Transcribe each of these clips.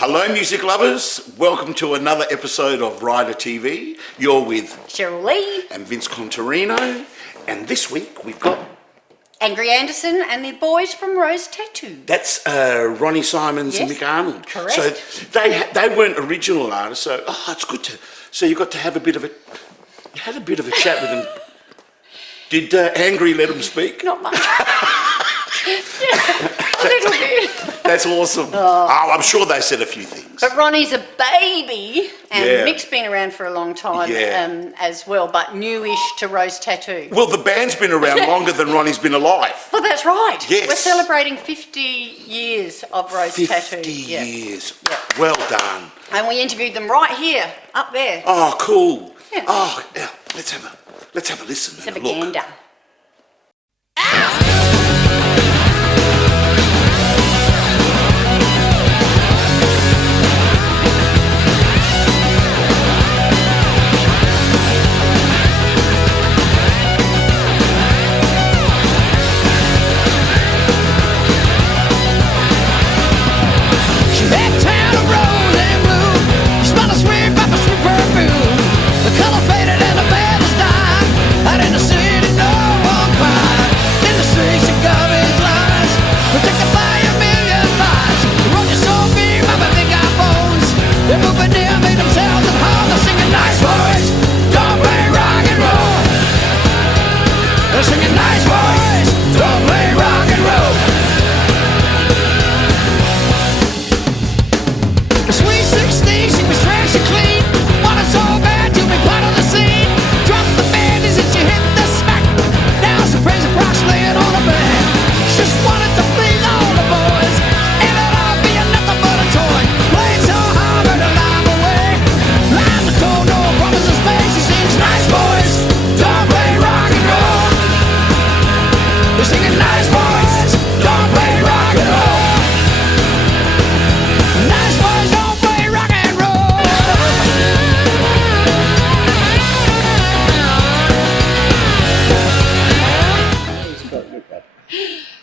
Hello music lovers, welcome to another episode of Radio TV. You're with Cheryl Lee and Vince Contarino, and this week we've got Angry Anderson and the boys from Rose Tattoo. that's Ronnie, Simmons and Mick Arnold. Correct. So they weren't original artists, so it's good to. So you got to have a bit of a. You had a bit of a chat with them. Did Angry let them speak? Not much. A little bit. That's awesome. Oh, I'm sure they said a few things. But Ronnie's a baby, and Yeah. Mick's been around for a long time Yeah. as well, but newish to Rose Tattoo. Well, the band's been around longer than Ronnie's been alive. Well, that's right. Yes. We're celebrating 50 years of Rose 50 Tattoo. years. Yeah. Well done. And we interviewed them right here, up there. Oh, cool. Yeah. Oh, yeah. Let's have a listen. Let's have a look. gander.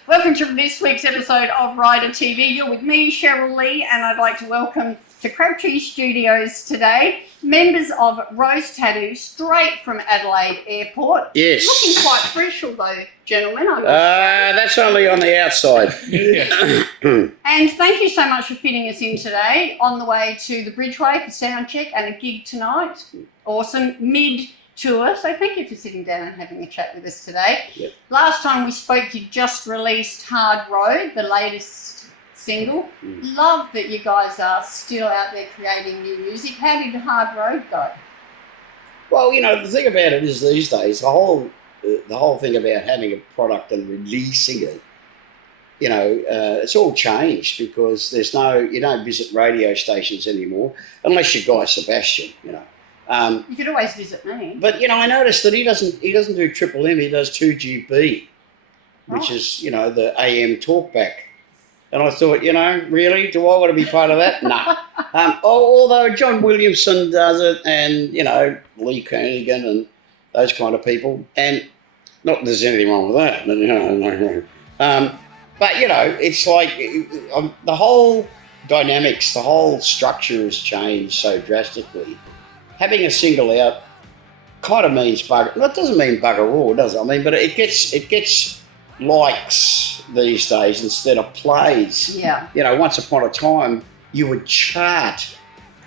Welcome to this week's episode of Radio TV. You're with me, Cheryl Lee, and I'd like to welcome to Crabtree Studios today members of Rose Tattoo, straight from Adelaide Airport. Yes. Looking quite fresh, although, gentlemen. That's only on the outside. And thank you so much for fitting us in today on the way to the Bridgeway for sound check and a gig tonight. Awesome. Mid-tour. So thank you for sitting down and having a chat with us today. Yep. Last time we spoke, you just released Hard Road, the latest single. Love that you guys are still out there creating new music. How did Hard Road go? Well, you know, the thing about it is these days, the whole thing about having a product and releasing it, you know, it's all changed because you don't visit radio stations anymore unless you're Guy Sebastian, you know. You could always visit me. But, you know, I noticed that he doesn't do Triple M, he does 2GB, which Oh. is, you know, the AM talkback. And I thought, you know, really? Do I want to be part of that? No. Although John Williamson does it and, you know, Lee Kernaghan and those kind of people. And not that there's anything wrong with that. But, you know, but, you know, it's like the whole dynamics, the whole structure has changed so drastically. Having a single out kind of means bugger. That doesn't mean bugger all, does it? I mean, but it gets likes these days instead of plays. Yeah. You know, once upon a time, you would chart.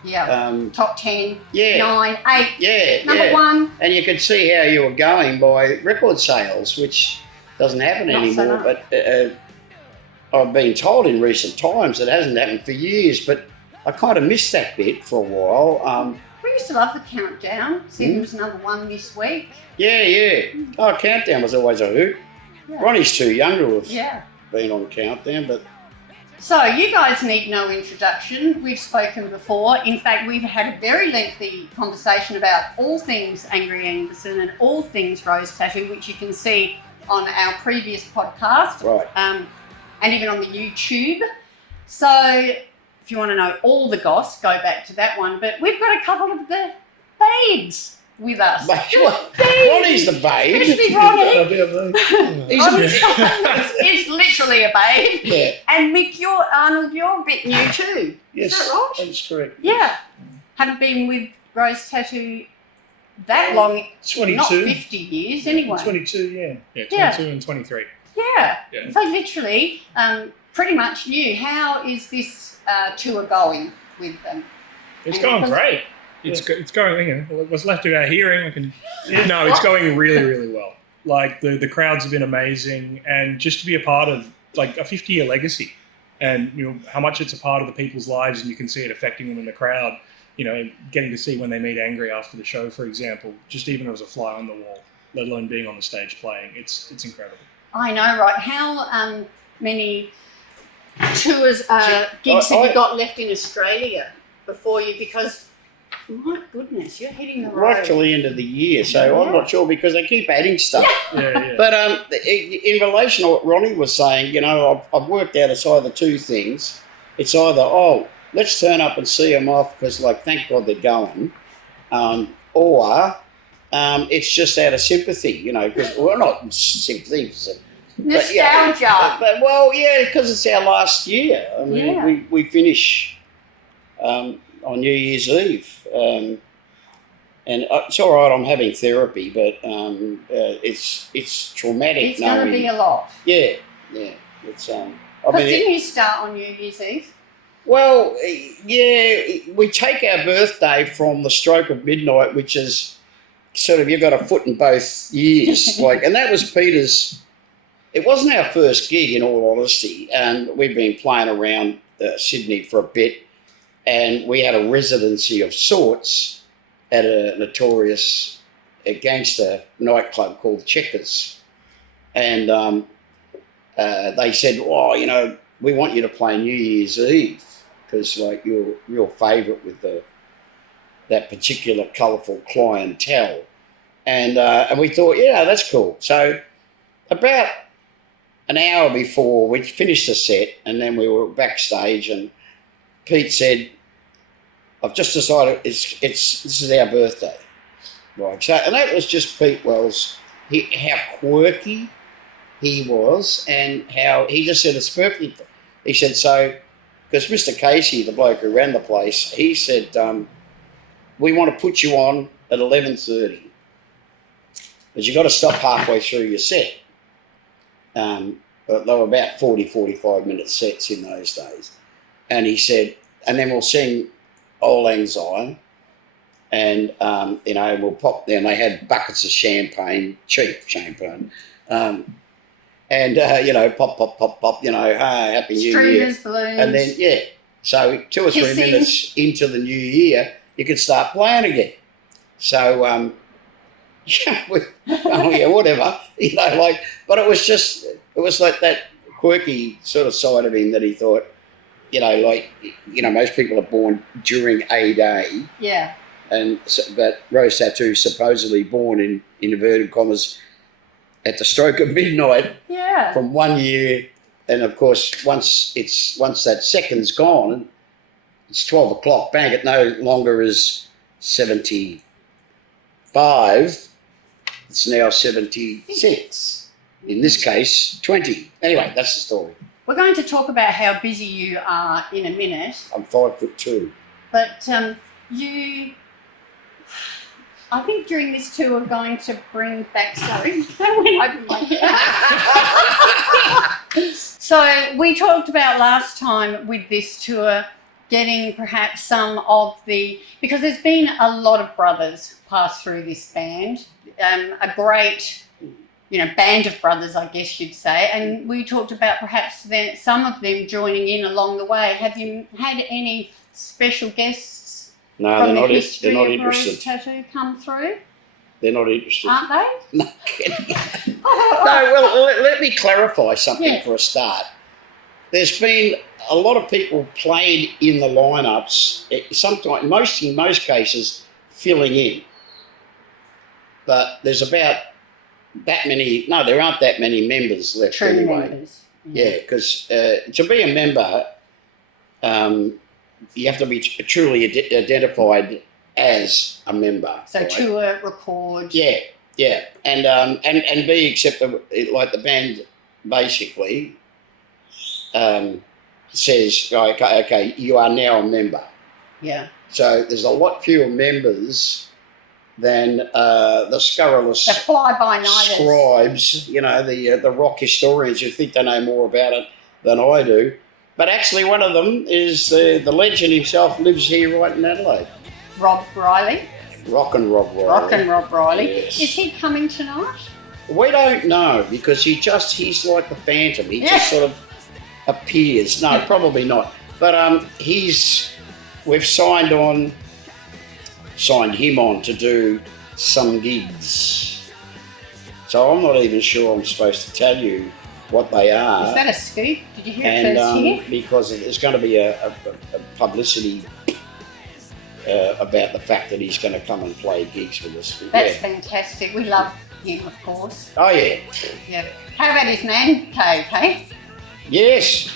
Yeah. Top 10, Yeah. 9, 8, Yeah. number 1. And you could see how you were going by record sales, which doesn't happen Not so anymore. much. But I've been told in recent times it hasn't happened for years. But I kind of missed that bit for a while. We used to love the countdown. See if it was number 1 this week. Yeah. Oh, Countdown was always a hoot. Yeah. Ronnie's too young to have Yeah. been on Countdown, but So you guys need no introduction. We've spoken before. In fact, we've had a very lengthy conversation about all things Angry Anderson and all things Rose Tattoo, which you can see on our previous podcast. right. And even on the YouTube. So if you want to know all the goss, go back to that one. But we've got a couple of the babes with us. Ronnie's the babe. Especially Ronnie. He's It's literally a babe. Yeah. And Mick, Arnold, you're a bit new too. Yes, Is that right? that's correct. Yeah. Haven't been with Rose Tattoo that long. 22. Not 50 years anyway. 22, yeah. Yeah, 22 and 23. Yeah. Yeah. So literally, pretty much new. How is this tour going with them? It's going great. It's going, you know, what's left of our hearing. No, it's going really, really well. Like, the crowds have been amazing, and just to be a part of, like, a 50-year legacy, and, you know, how much it's a part of the people's lives, and you can see it affecting them in the crowd, you know, getting to see when they meet Angry after the show, for example, just even as a fly on the wall, let alone being on the stage playing. It's incredible. I know, right? How many tours, gigs have you got left in Australia before you? Because, my goodness, you're hitting the road. right till the end of the year, so I'm not sure because they keep adding stuff. Yeah. But in relation to what Ronnie was saying, you know, I've worked out it's either two things. It's either, let's turn up and see them off because, like, thank God they're going, or it's just out of sympathy, you know, because we're not sympathy. Nostalgia. But because it's our last year. I mean, we finish on New Year's Eve. And it's all right, I'm having therapy, but it's traumatic. It's going to be a lot. Yeah. It's Didn't you start on New Year's Eve? well, yeah, we take our birthday from the stroke of midnight, which is sort of, you've got a foot in both years. And that was Peter's. It wasn't our first gig, in all honesty, and we've been playing around Sydney for a bit, and we had a residency of sorts at a notorious gangster nightclub called Checkers. And they said, you know, we want you to play New Year's Eve because, like, you're a real favourite with that particular colourful clientele. And we thought, yeah, that's cool. So about an hour before we finished the set, and then we were backstage, and Pete said, I've just decided this is our birthday. Right. So, and that was just Pete Wells, how quirky he was, and how he just said it's perfect. He said, so, because Mr. Casey, the bloke who ran the place, he said, we want to put you on at 11:30, but you've got to stop halfway through your set. But they were about 45 minute sets in those days. And he said, and then we'll sing Old Lang Syne, and, you know, we'll pop there, and they had buckets of champagne, cheap champagne, and, you know, pop, you know, Happy New Year. Streamers, balloons. And then, so 2 or 3 Kissing. minutes into the new year, you could start playing again. So, whatever, you know, like, but it was like that quirky sort of side of him that he thought, you know, like, you know, most people are born during a day. Yeah. And but Rose Tattoo supposedly born in inverted commas at the stroke of midnight. Yeah. From 1 year, and of course once that second's gone, it's 12 o'clock. Bang! It no longer is 75. It's now 76. In this case, 20. Anyway, that's the story. We're going to talk about how busy you are in a minute, I'm 5'2". but I think during this tour we're going to bring back, sorry, that went over my head. So we talked about last time with this tour getting perhaps some of because there's been a lot of brothers pass through this band, a great, you know, band of brothers, I guess you'd say, and we talked about perhaps some of them joining in along the way. Have you had any special guests from the history they're not of interested. Rose Tattoo come through? They're not interested. Aren't they? No kidding. No, well, let me clarify something for a start. There's been a lot of people played in the lineups, sometimes, in most cases, filling in. But there's about that many, no, there aren't that many members left. True anyway. members. Yeah, because to be a member, you have to be truly identified as a member. So right? tour, record. Yeah, and B, except like the band basically says, okay, you are now a member. Yeah. So there's a lot fewer members than the scurrilous The fly-by-nighters. scribes, you know, the rock historians who think they know more about it than I do. But actually, one of them is the legend himself lives here right in Adelaide. Rob Riley. Rockin' Rob Riley. Rockin' Rob Riley. Yes. Is he coming tonight? We don't know because he's like the Phantom. He just sort of appears. No, probably not. But we've signed him on to do some gigs. So I'm not even sure I'm supposed to tell you what they are. Is that a scoop? Did you hear it first here? Because there's going to be a publicity about the fact that he's going to come and play gigs with us. That's fantastic. We love him, of course. Oh, yeah. Yeah. How about his man cave, hey? Yes.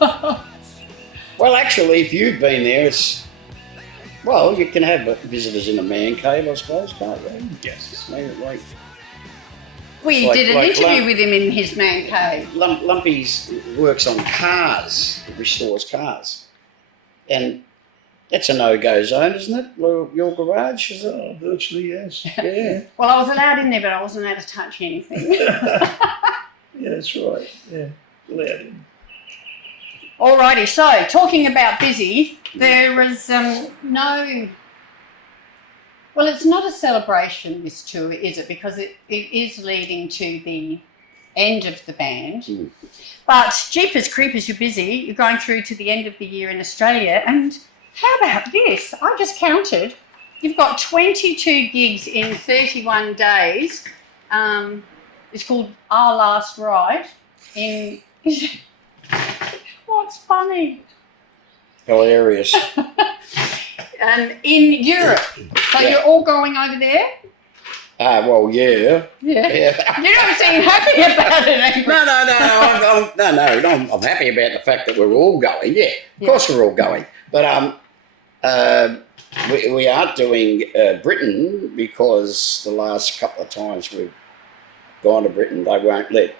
Well, actually, if you've been there, you can have visitors in a man cave, I suppose, can't you? Yes. Like, We did an interview with him in his man cave. Lumpy's works on cars, restores cars. And that's a no-go zone, isn't it? Your garage, is it? Oh, virtually, yes. Yeah. Well, I was allowed in there, but I wasn't allowed to touch anything. Yeah, that's right. Yeah, allowed in. Alrighty, so talking about busy, there is no... Well, it's not a celebration, this tour, is it? Because it is leading to the end of the band. Mm. But Jeepers Creepers, you're busy. You're going through to the end of the year in Australia. And how about this? I just counted. You've got 22 gigs in 31 days. It's called Our Last Ride. What's funny? Hilarious. In Europe. So you're all going over there? Well, yeah. Yeah. You don't seem happy about it, Angry. No. I'm happy about the fact that we're all going. Yeah, of course we're all going. But we aren't doing Britain because the last couple of times we've gone to Britain, they won't let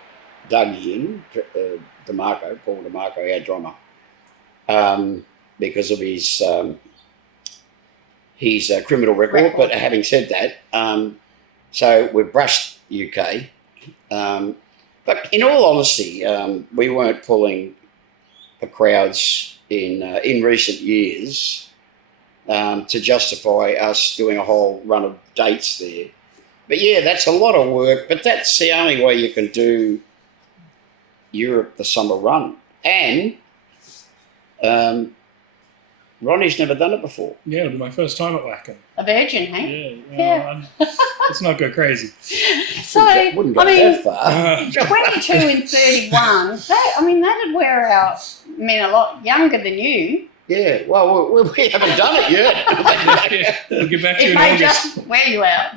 Dougie in, Paul DeMarco, our drummer, because of his criminal record. But having said that, so we've brushed UK. But in all honesty, we weren't pulling the crowds in recent years to justify us doing a whole run of dates there. But yeah, that's a lot of work, but that's the only way you can do Europe the summer run. And Ronnie's never done it before. Yeah, it'll be my first time at Wacken. A virgin, hey? Yeah. Let's not go crazy. So, Wouldn't go that far. 22 and 31, that'd wear out men a lot younger than you. Yeah, well, we haven't done it yet. We'll get back to you It in may August. just wear you out.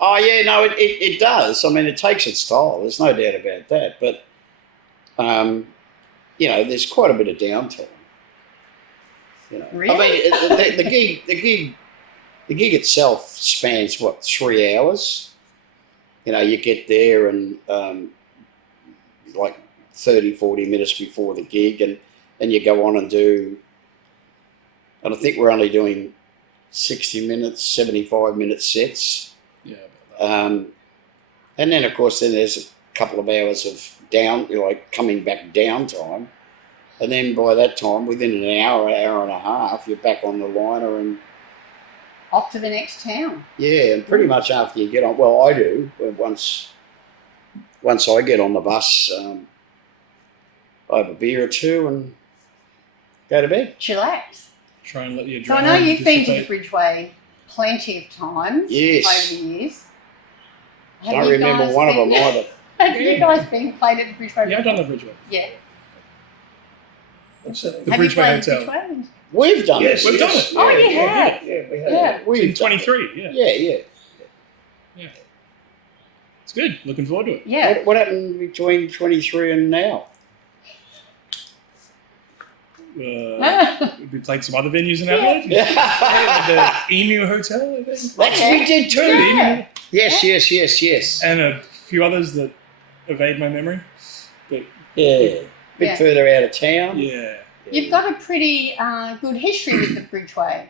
Oh, yeah, no, it does. I mean, it takes its toll. There's no doubt about that. But, there's quite a bit of downtime. Really? I mean, the gig itself spans, 3 hours? You get there and like 30, 40 minutes before the gig and you go on and do, and I think we're only doing 60 minutes, 75-minute sets. Yeah. And then, of course, there's a couple of hours of coming back downtime. And then by that time, within an hour and a half, you're back on the liner and... Off to the next town. Yeah, and pretty much after you get on... Well, I do. Once I get on the bus, I have a beer or two and go to bed. Chillax. Try and let your So I know you've been to the Bridgeway plenty of times Yes. over the years. I don't remember one of them either. Have you guys been played at the Bridgeway? Yeah, I've done the Bridgeway. Yeah. What's that? The Have you Bridgeway played Hotel. the Bridgeway? We've done Yes, it. We've done it. Oh, you have? Yeah, we have. Yeah. In 23, yeah. Yeah. It's good. Looking forward to it. Yeah. What happened between 23 and now? We played some other venues in Adelaide. The Emu Hotel, I think. We did too. Yeah. Yes. And a few others that evade my memory. But Yeah. Bit Yeah. further out of town. yeah. You've got a pretty good history with the Bridgeway.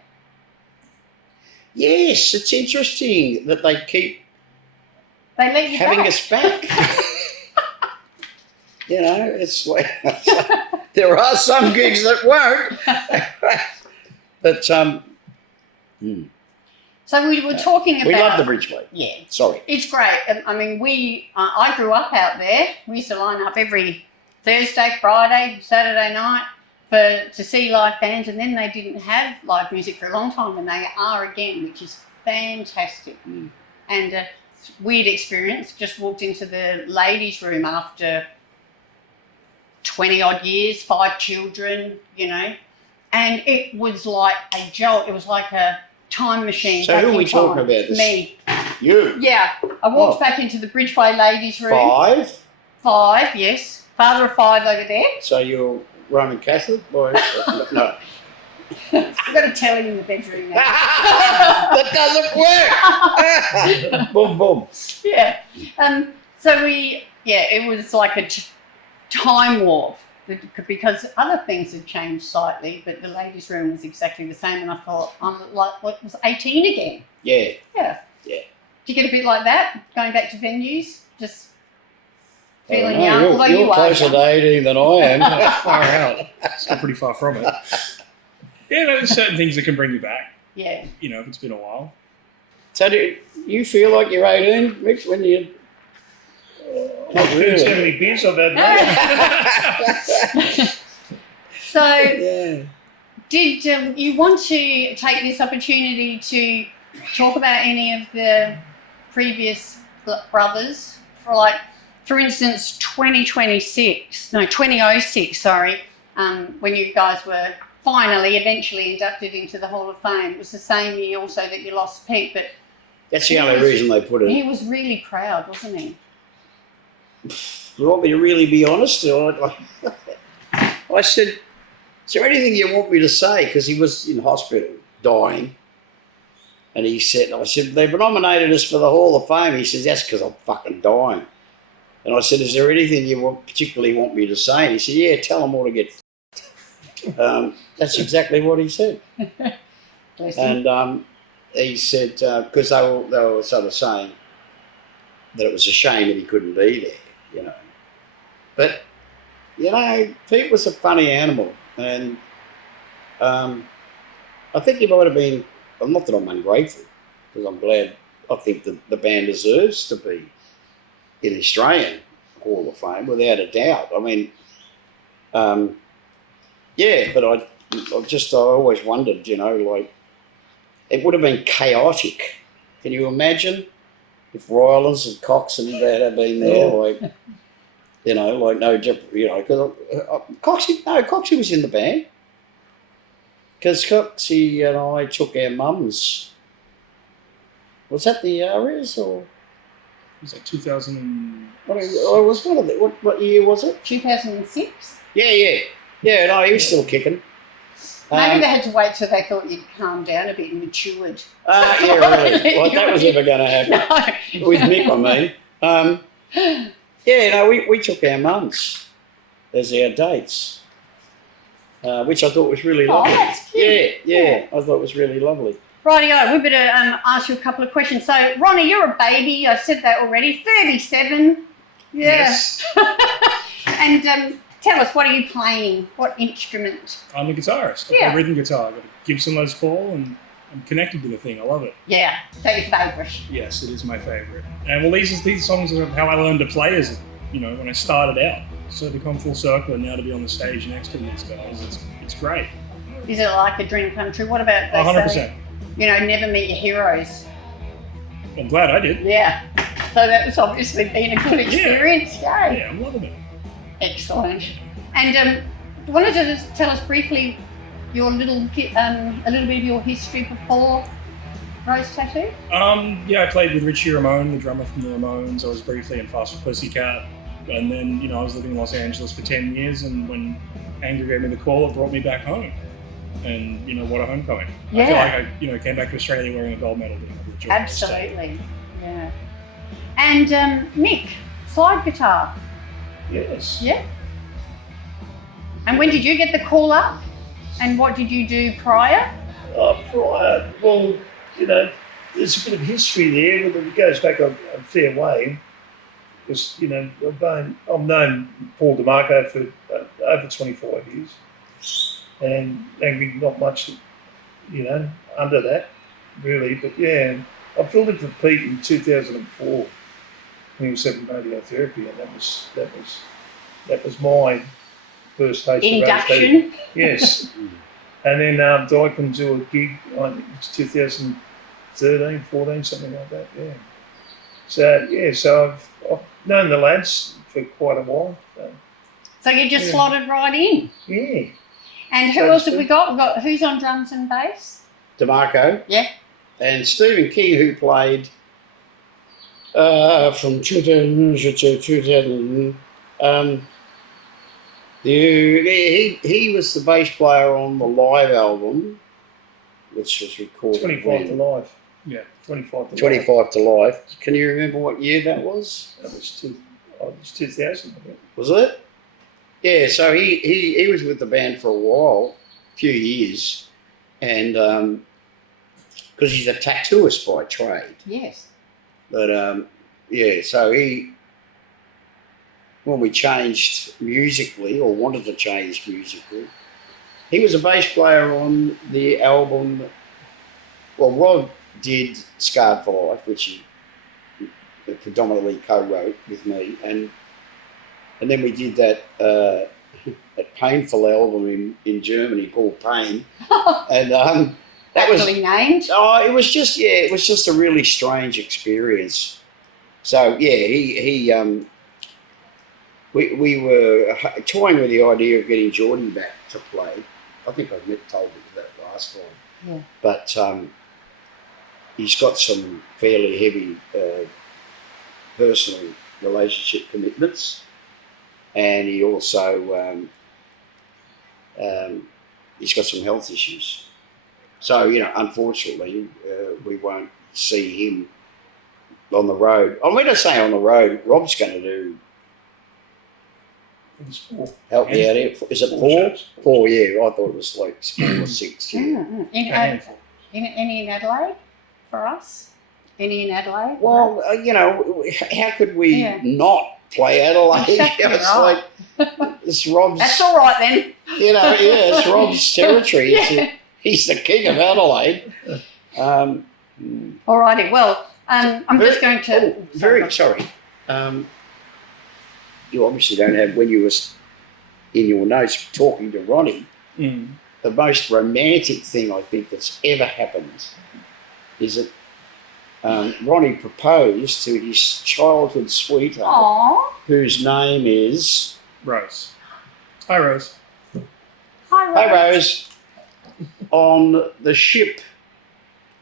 Yes, it's interesting that they keep They let you having back. us back. You know, it's like there are some gigs that won't. But So we were talking about. we love the Bridgeway. Yeah. Sorry. It's great. I mean, I grew up out there. We used to line up every Thursday, Friday, Saturday night to see live bands, and then they didn't have live music for a long time, and they are again, which is fantastic. And a weird experience. Just walked into the ladies' room after 20 odd years, 5 children, you know, and it was like a jolt. It was like a time machine. So back who are in we talking time. about? This? Me. You. Yeah. I walked back into the Bridgeway ladies' room. 5. 5, yes. Father of 5 over there. So you're Roman Catholic? Boy, no. I've got a telly in the bedroom now. That doesn't work. Boom, boom. Yeah. So it was like a time warp because other things had changed slightly, but the ladies' room was exactly the same, and I thought, I'm like, what, was 18 again? Yeah. Yeah. Yeah. Do you get a bit like that, going back to venues? Just I don't feeling know, young? Although you're you are closer young. to 18 than I am. Far out. Still pretty far from it. Yeah, no, there's certain things that can bring you back. Yeah. You know, if it's been a while. So do you feel like you're 18, Mick, when you... Not It's really. going to be beers or bad So, Yeah. did you want to take this opportunity to talk about any of the previous brothers? For instance, 2006, sorry, when you guys were eventually inducted into the Hall of Fame. It was the same year also that you lost Pete, but That's the only reason they put it. he was really proud, wasn't he? You want me to really be honest? I said, is there anything you want me to say? Because he was in hospital, dying. And I said, they've nominated us for the Hall of Fame. He says, that's because I'm fucking dying. And I said, is there anything you particularly want me to say? And he said, yeah, tell them all to get that's exactly what he said. Bless him. And he said, because they were sort of saying that it was a shame that he couldn't be there, you know. But, you know, Pete was a funny animal. And I think he might have been, not that I'm ungrateful, because I'm glad, I think the band deserves to be in the Australian Hall of Fame, without a doubt. I mean, yeah, but I always wondered, you know, like, it would have been chaotic. Can you imagine if Rylands and Cox and that had been there, like, you know, like because Coxie was in the band. Because Coxie and I took our mums. Was that the Arias or? Was that 2000? What year was it? 2006? Yeah, no, he was still kicking. Maybe they had to wait till they thought you'd calmed down a bit and matured. Yeah, really. Like, that was never going to happen. No. With Mick, I mean. Yeah, no, we took our mums as our dates, which I thought was really Oh, lovely. that's cute. Yeah, I thought it was really lovely. Rightio, we better ask you a couple of questions. So, Ronnie, you're a baby. I said that already. 37. Yeah. Yes. And tell us, what are you playing? What instrument? I'm a guitarist. I Yeah. play rhythm guitar. I've got a Gibson Les Paul, and I'm connected to the thing. I love it. Yeah. So your favourite? Yes, it is my favourite. And well, these songs are how I learned to play as, you know, when I started out. So to come full circle and now to be on the stage next to these guys, it's great. Is it like a dream come true? What about they 100%. say, you know, never meet your heroes? I'm glad I did. Yeah. So that's obviously been a good experience. Yay. Yeah, I'm loving it. Excellent. And wanted to just tell us briefly your a little bit of your history before Rose Tattoo? Yeah, I played with Richie Ramone, the drummer from the Ramones. I was briefly in Fast for Pussycat. And then, you know, I was living in Los Angeles for 10 years. And when Angry gave me the call that brought me back home. And, you know, what a homecoming. Yeah. I feel like I, you know, came back to Australia wearing a gold medal. Being able to join the state. Absolutely. Yeah. And Mick, slide guitar. Yes. Yeah. And when did you get the call up? And what did you do prior? Prior, well, you know, there's a bit of history there, but it goes back a fair way. Because, you know, I've known Paul DeMarco for over 25 years. And maybe not much, you know, under that, really. But yeah, I filled in for Pete in 2004 when he was having radiotherapy, and that was my first taste Induction. of radiotherapy. Yes. And then I couldn't do a gig, I think it's 2013, 14, something like that, yeah. So I've known the lads for quite a while. So you just slotted right in. Yeah. And who else have we got? We've got who's on drums and bass? DeMarco. Yeah. And Stephen King, who played from 2000 to 2000. He was the bass player on the live album, which was recorded 25 to live. Yeah. 25 to live. 25 to live. Can you remember what year that was? That was 2000, I think. Was it? Yeah, so he was with the band for a while, a few years, and because he's a tattooist by trade. Yes. But so when we changed musically, or wanted to change musically, he was a bass player on the album. Well, Rod did Scarred for Life, which he predominantly co-wrote with me, and then we did that painful album in Germany called Pain, and that was Actually named. Oh, it was just a really strange experience. So yeah, we were toying with the idea of getting Jordan back to play. I think I told you that last time. Yeah. But he's got some fairly heavy personal relationship commitments, and he also he's got some health issues. So, you know, unfortunately, we won't see him on the road. I'm going to say on the road, Rob's going to do. It was 4. Help me out here. Is it 4? shows. 4, yeah. I thought it was like 4 or 6. Yeah. Mm-hmm. Any in Adelaide for us? Any in Adelaide? Well, you know, how could we not play Adelaide? Exactly It's right. like, it's Rob's. That's all right then. You know, yeah, it's Rob's territory. Yeah. He's the king of Adelaide. Alrighty. Well, I'm just going to. Sorry. You obviously don't have, when you were in your notes talking to Ronnie, the most romantic thing I think that's ever happened is that Ronnie proposed to his childhood sweetheart, Aww. whose name is Rose. Hi, Rose. Hi, Rose. Hey Rose, on the ship.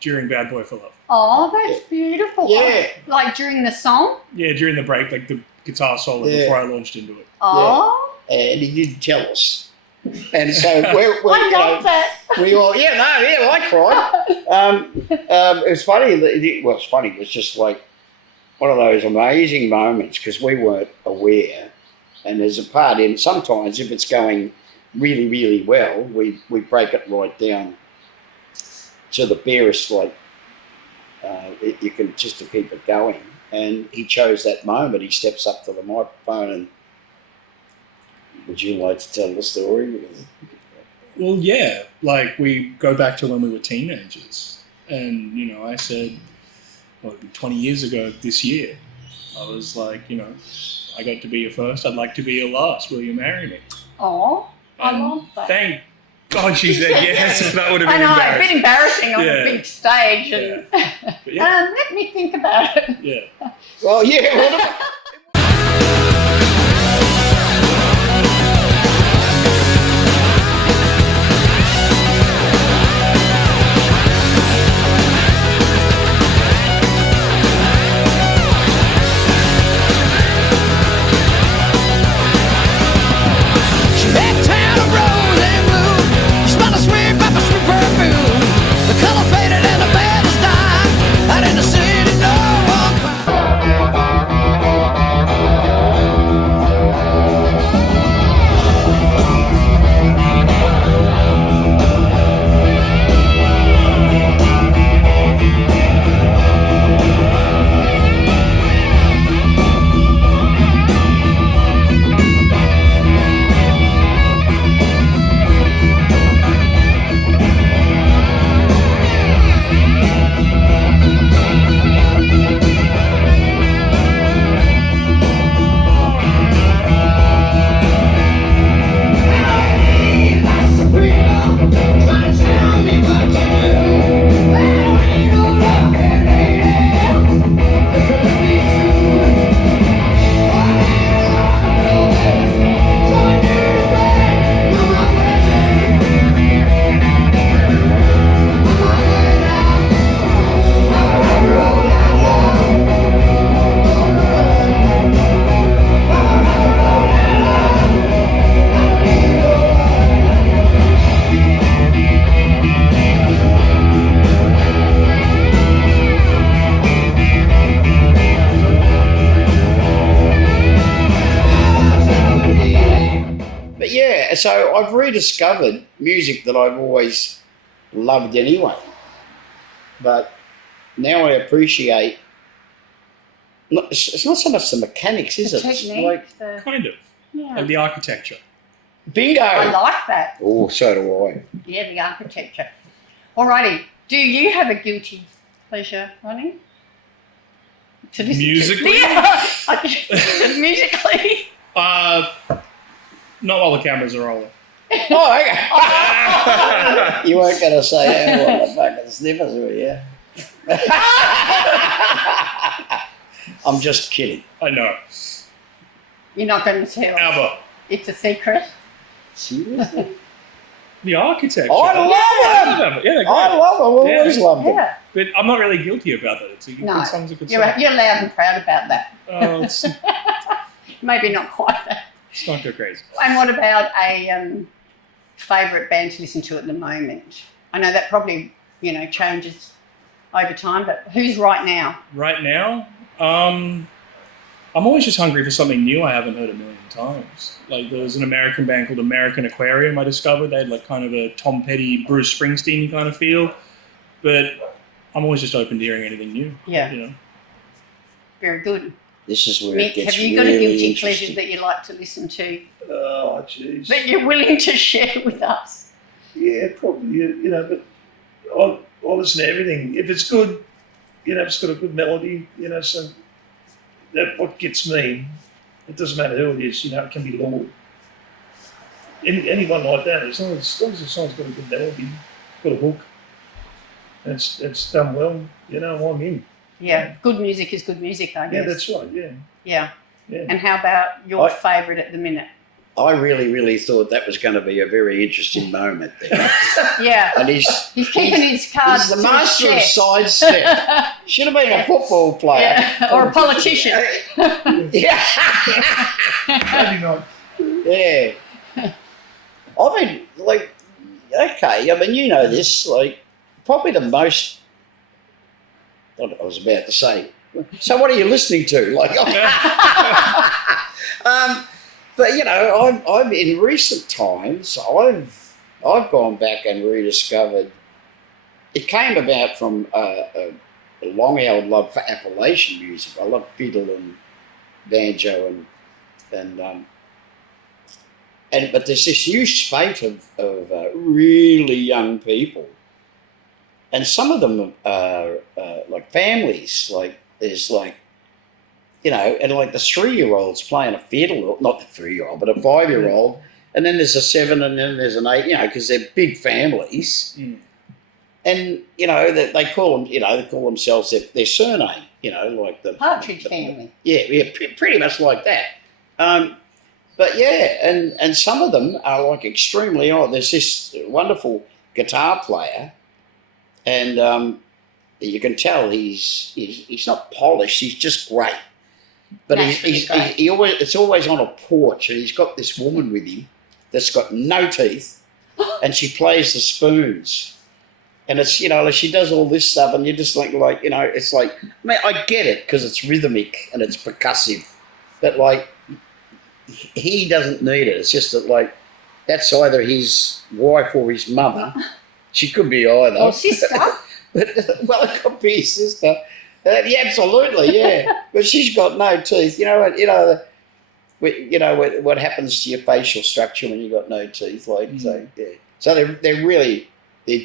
During Bad Boy for Love. Oh, that's beautiful. Yeah. Like during the song? Yeah, during the break, like the guitar solo before I launched into it. Oh. And he didn't tell us. And so we're I love that. we all, I cried. It was funny. It's funny. It was just like one of those amazing moments because we weren't aware. And there's a part in, sometimes if it's going really, really well, we break it right down to the barest, like, you can just to keep it going. And he chose that moment. He steps up to the microphone and, would you like to tell the story? Well, yeah. Like, we go back to when we were teenagers. And, you know, I said, well, it'd be 20 years ago this year. I was like, you know, I got to be your first. I'd like to be your last. Will you marry me? Oh, I And love that. Thank God she said yes. That would have been I know, a embarrassing. bit embarrassing on Yeah. the big stage. And But yeah. let me think about it. Yeah. Well, yeah. That town so I've rediscovered music that I've always loved anyway. But now I appreciate, it's not so much the mechanics, is The it? It's technique, like, the, Kind of. yeah. Like the architecture. bingo! I like that. Oh, so do I. Yeah, the architecture. Alrighty. Do you have a guilty pleasure, Ronnie? To listen Musically? To? Yeah. Musically. Not while the cameras are rolling. Oh, okay. You weren't going to say, what the fucking snippets were you? I'm just kidding. I know. You're not going to tell. ABBA. It's a secret. Seriously? The architecture. I love them. Yeah, they're great. I love them. I've always loved them. Yeah. But I'm not really guilty about that. It's a No. good song's a good You're song. loud and proud about that. Oh, it's Maybe not quite that. not go crazy. And what about a favourite band to listen to at the moment? I know that probably, changes over time, but who's right now? Right now, I'm always just hungry for something new I haven't heard a million times. Like there was an American band called American Aquarium I discovered. They had like kind of a Tom Petty, Bruce Springsteen kind of feel. But I'm always just open to hearing anything new. Yeah. You know? Very good. This is where Mick, it gets have you got a really guilty interesting. pleasure that you like to listen to Oh, jeez. that you're willing to share with us? Yeah, probably. But I listen to everything. If it's good, it's got a good melody. So that what gets me. It doesn't matter who it is. It can be Lord. Anyone like that. As long as the song's got a good melody, got a hook, and it's done well. I'm in. Yeah, good music is good music, I guess. Yeah, that's right. Yeah. Yeah. Yeah. And how about your I- favourite at the minute? I really, really thought that was going to be a very interesting moment there. Yeah. And he's Keeping his cards the to master of his chest. sidestep. Should have been a football player. Yeah. Or a politician. Yeah. Maybe not. Yeah. I mean, like, okay, I mean, you know this, like, probably the most, I was about to say, so what are you listening to? Like, but, I'm in recent times, I've gone back and rediscovered, it came about from a long-held love for Appalachian music. I love fiddle and banjo but there's this huge spate of really young people, and some of them are like families. Like there's and like the 3-year-old's playing a fiddle, not the 3-year-old, but a 5-year-old, and then there's a 7, and then there's an 8. Because they're big families, and they call them, they call themselves their surname. Like the Partridge Family. Yeah, pretty much like that. But yeah, and some of them are like extremely odd. There's this wonderful guitar player, and you can tell he's not polished. He's just great. But it's always on a porch, and he's got this woman with him that's got no teeth, and she plays the spoons. And it's, she does all this stuff, and you just think, it's like, I mean, I get it because it's rhythmic and it's percussive, but he doesn't need it. It's just that, that's either his wife or his mother. She could be either. Or sister. But, well, it could be his sister. Yeah, absolutely, yeah. But she's got no teeth. What happens to your facial structure when you've got no teeth? So, yeah. So they're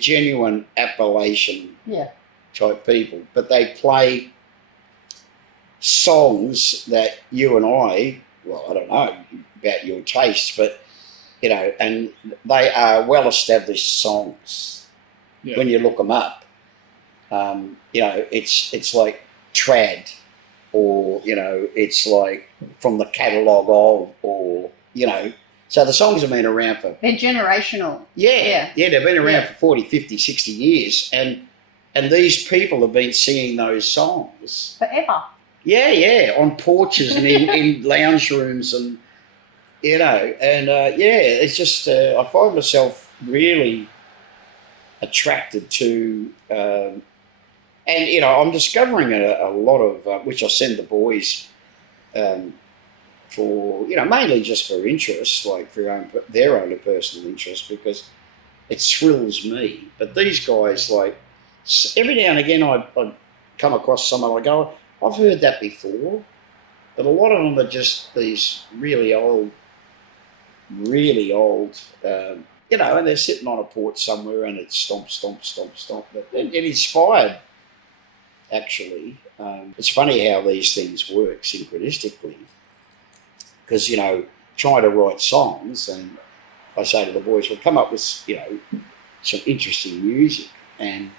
genuine Appalachian type people. But they play songs that you and I don't know about your tastes, but, and they are well-established songs when you look them up. It's like trad, or, it's like from the catalogue of, or, so the songs have been around for... They're generational. Yeah, they've been around for 40, 50, 60 years, and these people have been singing those songs. Forever. Yeah, on porches and in lounge rooms, and it's just I find myself really attracted to, and I'm discovering a lot of which I send the boys for, mainly just for interest, like for their own personal interest, because it thrills me. But these guys, like, every now and again I'd come across someone, I go, I've heard that before, but a lot of them are just these really old, and they're sitting on a porch somewhere and it's stomp, stomp, stomp, stomp. But it inspired, actually. It's funny how these things work synchronistically, because, trying to write songs, and I say to the boys, we'll come up with, some interesting music, and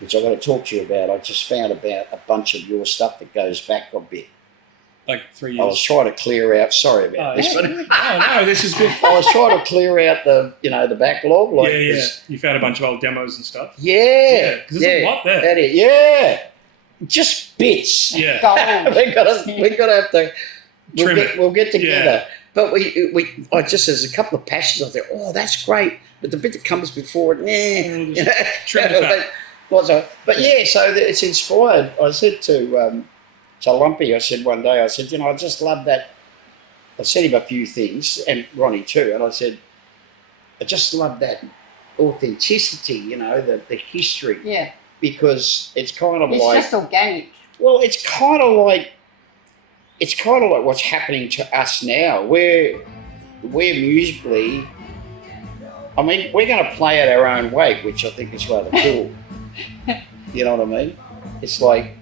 which I've got to talk to you about. I just found about a bunch of your stuff that goes back a bit. Like 3 years. I was trying to clear out, sorry about this, but no, this is good. I was trying to clear out the backlog. Like Yeah. You found a bunch of old demos and stuff. Yeah. Because there's a lot there. That is, yeah. Just bits. Yeah. Gold. we're gonna have to. We'll get together. Yeah. But there's a couple of passages. I thought, oh, that's great. But the bit that comes before it, Trim it back. But yeah, so it's inspired. I said to Lumpy, I said one day, I just love that. I sent him a few things, and Ronnie too, and I said, I just love that authenticity, the history. Yeah. Because it's kind of It's just organic. Well, it's kind of like what's happening to us now. We're musically, I mean, we're going to play it our own way, which I think is rather cool. You know what I mean? It's like,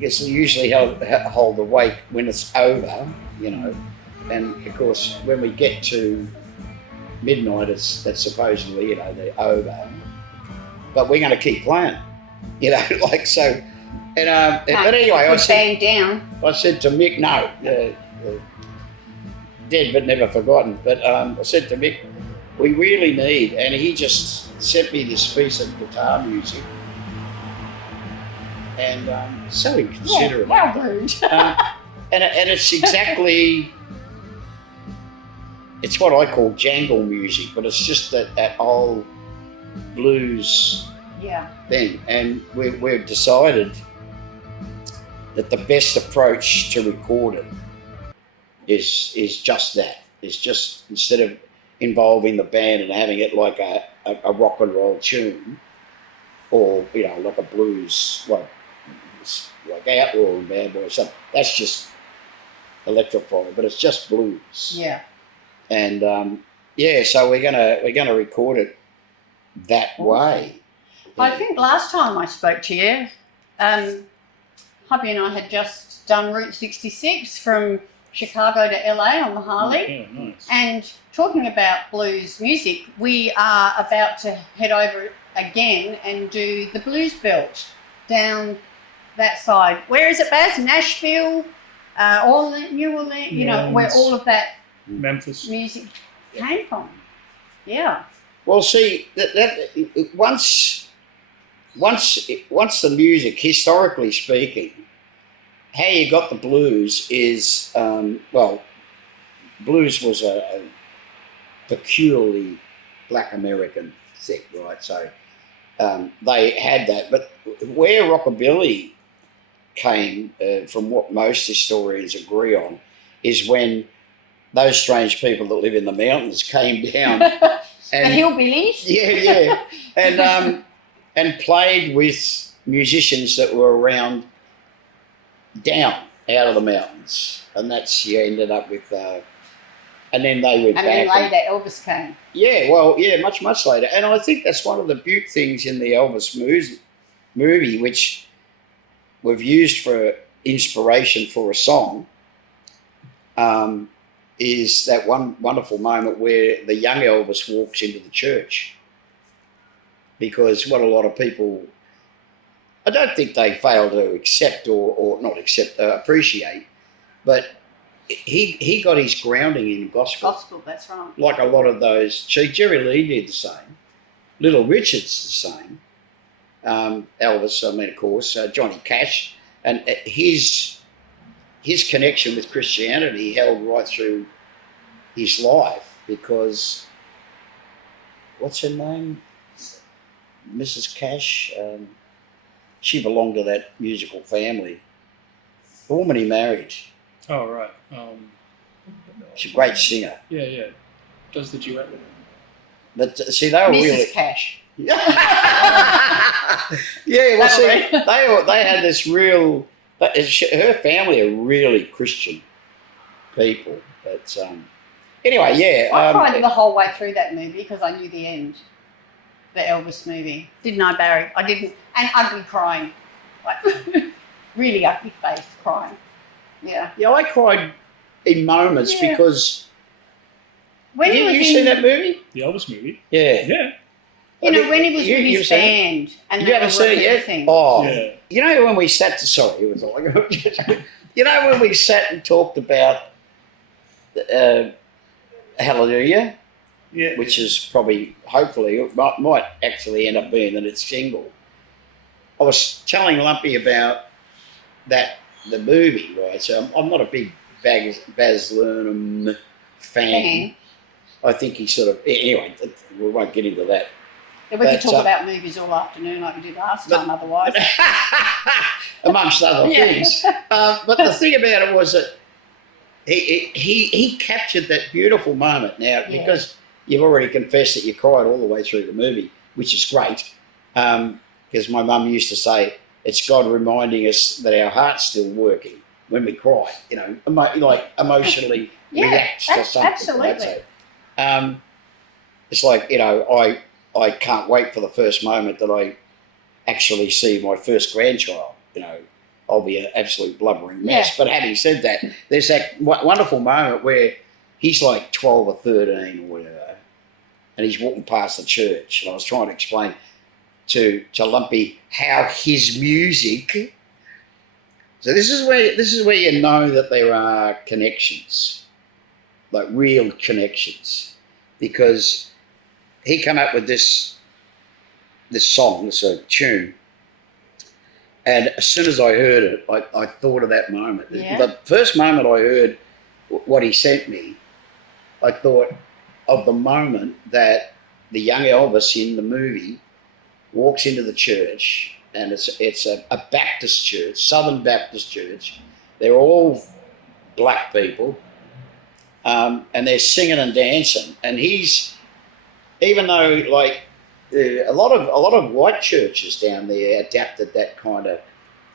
it's usually hold the wake when it's over, and of course when we get to midnight, that's supposedly, they're over. But we're going to keep playing, like so. And but anyway, I said to Mick, no, dead but never forgotten. But I said to Mick, we really need, and he just sent me this piece of guitar music, and so inconsiderate. Yeah, how rude. And it's exactly, it's what I call jangle music, but it's just that old blues thing. And we've decided that the best approach to record it is just that. It's just, instead of involving the band and having it like a rock and roll tune, or like a blues, like Outlaw and Bad Boy or something, that's just electrifying, but it's just blues. Yeah. And so we're gonna record it that way. I think last time I spoke to you, hubby and I had just done Route 66 from Chicago to LA on the Harley. Yeah, nice. And talking about blues music, we are about to head over again and do the Blues Belt down that side. Where is it, Baz? Nashville, New Orleans, where all of that Memphis music came from. Yeah. Well, see, that once the music, historically speaking, how you got the blues is, blues was a peculiarly Black American thing, right? So they had that. But where rockabilly came, from what most historians agree on, is when those strange people that live in the mountains came down. And the hillbillies? Yeah. And played with musicians that were around down out of the mountains. And that's, you ended up with, and then they went back. And then later Elvis came. Yeah, much later. And I think that's one of the beaut things in the Elvis movie, which we've used for inspiration for a song, is that one wonderful moment where the young Elvis walks into the church. Because what a lot of people, I don't think they fail to accept or not accept, appreciate, but he got his grounding in gospel. Gospel, that's right. Like a lot of those. See, Jerry Lee did the same. Little Richard's the same. Elvis, I mean, of course, Johnny Cash, and his connection with Christianity held right through his life, because what's her name? Mrs. Cash. She belonged to that musical family. The woman he married, Oh, right. She's a great singer. Yeah. Does the duet with him. But see, they were Mrs. really. Cash. Yeah, well, see, they had this real. Her family are really Christian people. But anyway, yeah. I cried the whole way through that movie because I knew the end. The Elvis movie. Didn't I, Barry? I didn't. And ugly crying. Like, really ugly face crying. Yeah. Yeah, I cried in moments because. When he was you seen that movie? The Elvis movie? Yeah. Yeah. You know, when he was with you've his seen it? band and You they haven't were seen it yet? rehearsing. Oh, Yeah. you know when we sat. Sorry, it was all. You know when we sat and talked about Hallelujah, Yeah. which is probably, hopefully, it might actually end up being the next single. I was telling Lumpy about the movie, right? So I'm not a big Baz Luhrmann fan. I think he sort of. Anyway, we won't get into that. Yeah, we could talk about movies all afternoon like we did last time otherwise. Amongst other Yeah. things. But the thing about it was that he captured that beautiful moment. Now, because you've already confessed that you cried all the way through the movie, which is great, because my mum used to say, it's God reminding us that our heart's still working when we cry, you know, like emotionally react to something. Absolutely. Right? So, it's like, you know, I can't wait for the first moment that I actually see my first grandchild. You know, I'll be an absolute blubbering mess. Yeah. But having said that, there's that wonderful moment where he's like 12 or 13 or whatever, and he's walking past the church, and I was trying to explain to Lumpy how his music. So this is where you know that there are connections, like real connections, because he came up with this song, this tune, and as soon as I heard it, I thought of that moment. Yeah. The first moment I heard what he sent me, I thought of the moment that the young Elvis in the movie walks into the church, and it's a Baptist church, Southern Baptist church. They're all black people, and they're singing and dancing, and he's. Even though, like, a lot of white churches down there adapted that kind of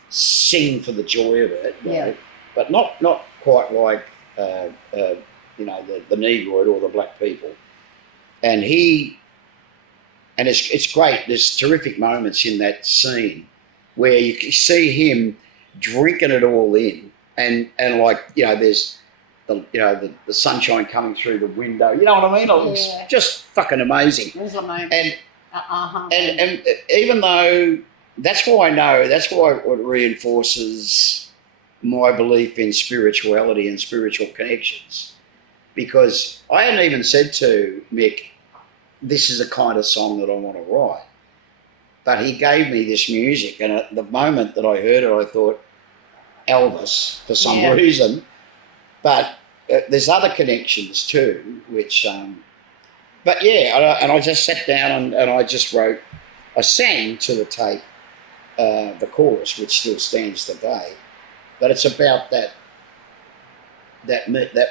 sing for the joy of it, right? But not quite like you know, the Negroid or the black people. And it's great. There's terrific moments in that scene where you see him drinking it all in, and like, you know, there's. The sunshine coming through the window. You know what I mean? It was just fucking amazing. It was amazing. And even though that's why it reinforces my belief in spirituality and spiritual connections, because I hadn't even said to Mick, this is the kind of song that I want to write. But he gave me this music, and at the moment that I heard it, I thought Elvis for some reason. But there's other connections too, which, but yeah, and I just sat down and I just wrote, I sang to the tape, the chorus, which still stands today, but it's about that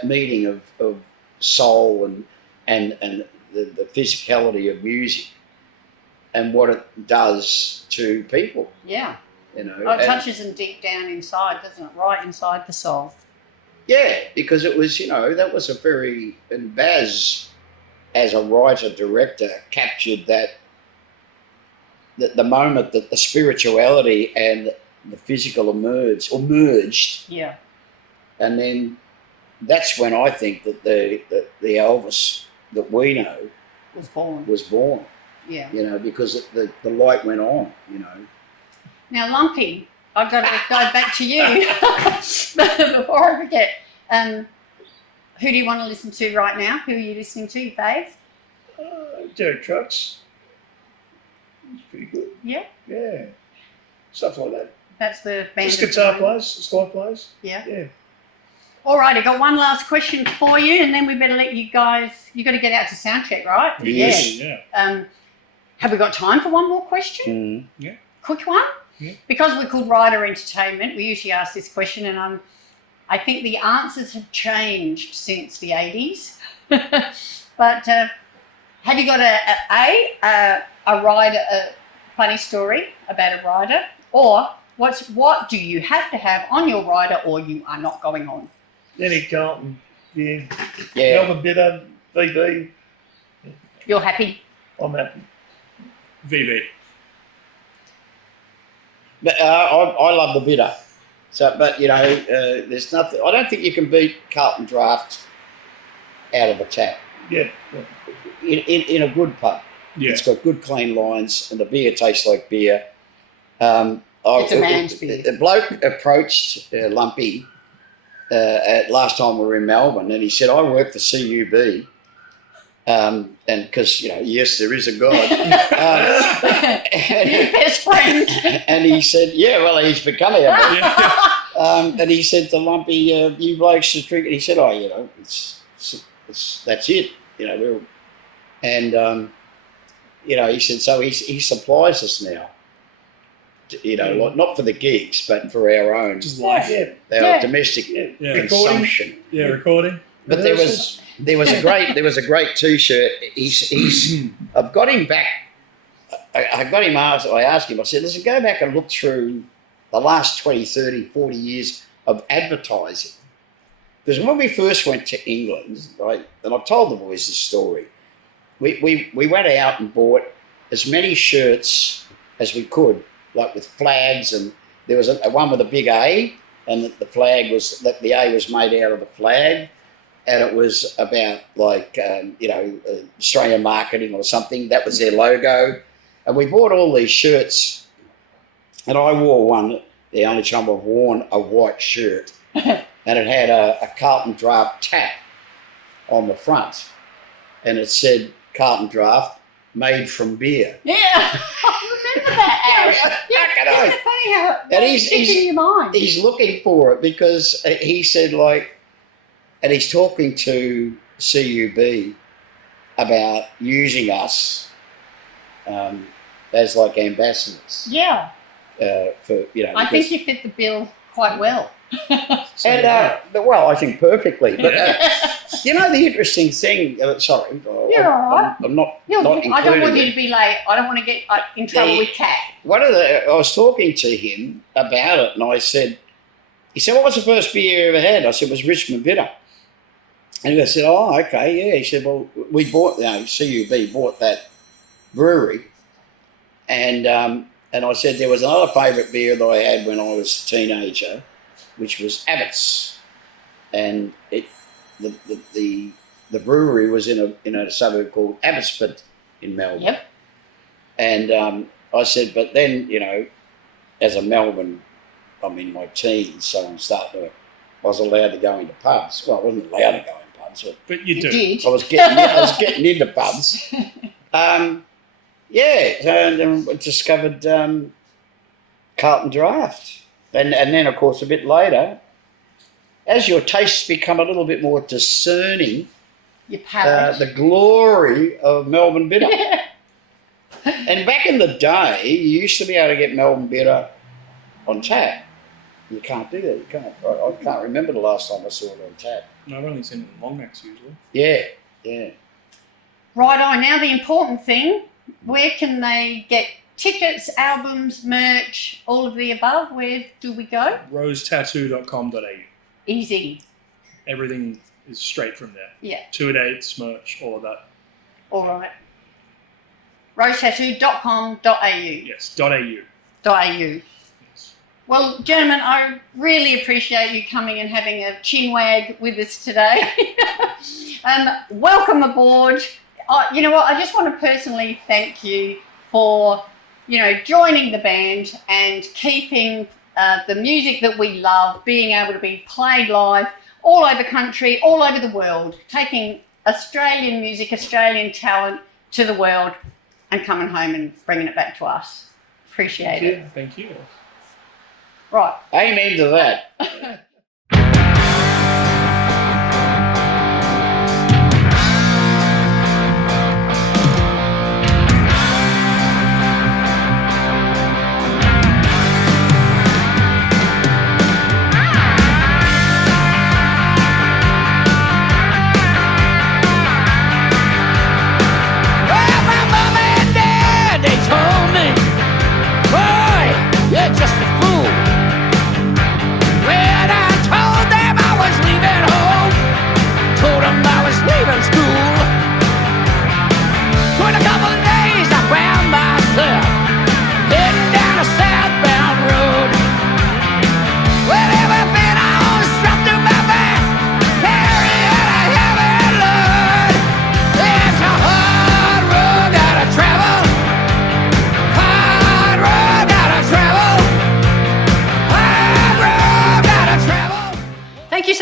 meeting of soul and the physicality of music and what it does to people. Yeah. You know, it touches them deep down inside, doesn't it? Right inside the soul. Yeah, because it was, you know, that was a very, and Baz, as a writer, director, captured that the moment that the spirituality and the physical merged. Yeah. And then that's when I think that the Elvis that we know was born. Yeah. You know, because the light went on, you know. Now, Lumpy, I've got to go back to you before I forget. Who do you want to listen to right now? Who are you listening to, babe? Derek Trucks. It's pretty good. Yeah. Yeah. Stuff like that. That's the band. Just guitar players, slide players. Yeah. Yeah. All right, I got one last question for you, and then we better let you guys. You got to get out to sound check, right? Yes. Yeah. Have we got time for one more question? Yeah. Quick one? Yeah. Because we're called Rider Entertainment, we usually ask this question, and I think the answers have changed since the 80s. But have you got a rider, a funny story about a rider? Or what do you have to have on your rider or you are not going on? Lenny Carlton, yeah. Yeah. Melbourne Bitter, VB. You're happy? I'm happy. VB. But I love the bitter. So, but you know, there's nothing. I don't think you can beat Carlton Draft out of a tap. Yeah. In a good pub. Yeah. It's got good clean lines, and the beer tastes like beer. It's a man's beer. The bloke approached Lumpy last time we were in Melbourne, and he said, "I work for CUB." And because, you know, yes, there is a God. Your best friend. And he said, yeah, well, he's become our God. And he said to Lumpy, you blokes should drink. And he said, oh, you know, it's that's it. You know, you know, he said, so he supplies us now. You know, like, not for the gigs, but for our own, Just life. our domestic consumption. Yeah, recording. But there was a great T-shirt. I've got him back. I got him asked. I asked him. I said, "Listen, go back and look through the last 20, 30, 40 years of advertising." Because when we first went to England, right, and I've told the boys this story, we went out and bought as many shirts as we could, like with flags, and there was a one with a big A, and the flag was that the A was made out of the flag. And it was about like, you know, Australian marketing or something. That was their logo. And we bought all these shirts. And I wore one, the only time I've worn a white shirt. And it had a Carlton Draft tap on the front. And it said, Carlton Draft, made from beer. Yeah, I remember that. Isn't it funny how it's in your mind? He's looking for it because he said, like, and he's talking to CUB about using us as like ambassadors. Yeah. For, you know. I think you fit the bill quite well. And well, I think perfectly. But you know, the interesting thing. Sorry, You're all right. I'm not I don't want you it. to be late. I don't want to get in trouble with Kat. I was talking to him about it, and I said, he said, "What was the first beer you ever had?" I said, "It was Richmond Bitter." And I said, "Oh, okay, yeah." He said, "Well, we bought, you know, CUB bought that brewery," and I said there was another favourite beer that I had when I was a teenager, which was Abbott's, and the brewery was in a suburb called Abbotsford in Melbourne. Yep. And I said, but then, you know, as a Melbourne, I'm in my teens, so I was allowed to go into pubs. Well, I wasn't allowed to go in pubs, But you do. did. I was getting into pubs. And I discovered Carlton Draft. And then, of course, a bit later, as your tastes become a little bit more discerning, Your palate. the glory of Melbourne Bitter. And back in the day, you used to be able to get Melbourne Bitter on tap. You can't do that. You can't. I can't remember the last time I saw it on tap. No, I've only seen it in long necks usually. Yeah. Right on. Now the important thing, where can they get tickets, albums, merch, all of the above? Where do we go? rosetattoo.com.au. Easy. Everything is straight from there. Yeah. 2 dates, merch, all of that. All right. rosetattoo.com.au. Yes, .au. .au. Yes. Well, gentlemen, I really appreciate you coming and having a chin wag with us today. Welcome aboard. You know what? I just want to personally thank you for, you know, joining the band and keeping the music that we love being able to be played live all over the country, all over the world, taking Australian music, Australian talent to the world and coming home and bringing it back to us. Appreciate it. Thank you. Right. Amen to that.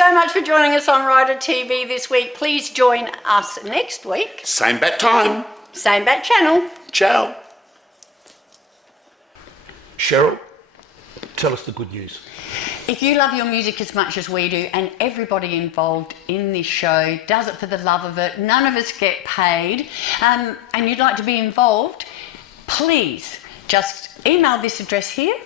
so much for joining us on Writer TV this week. Please join us next week. Same bat time. Same bat channel. Ciao. Cheryl, tell us the good news. If you love your music as much as we do, and everybody involved in this show does it for the love of it, none of us get paid, and you'd like to be involved, please just email this address here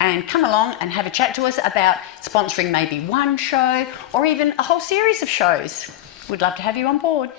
and come along and have a chat to us about sponsoring maybe one show or even a whole series of shows. We'd love to have you on board.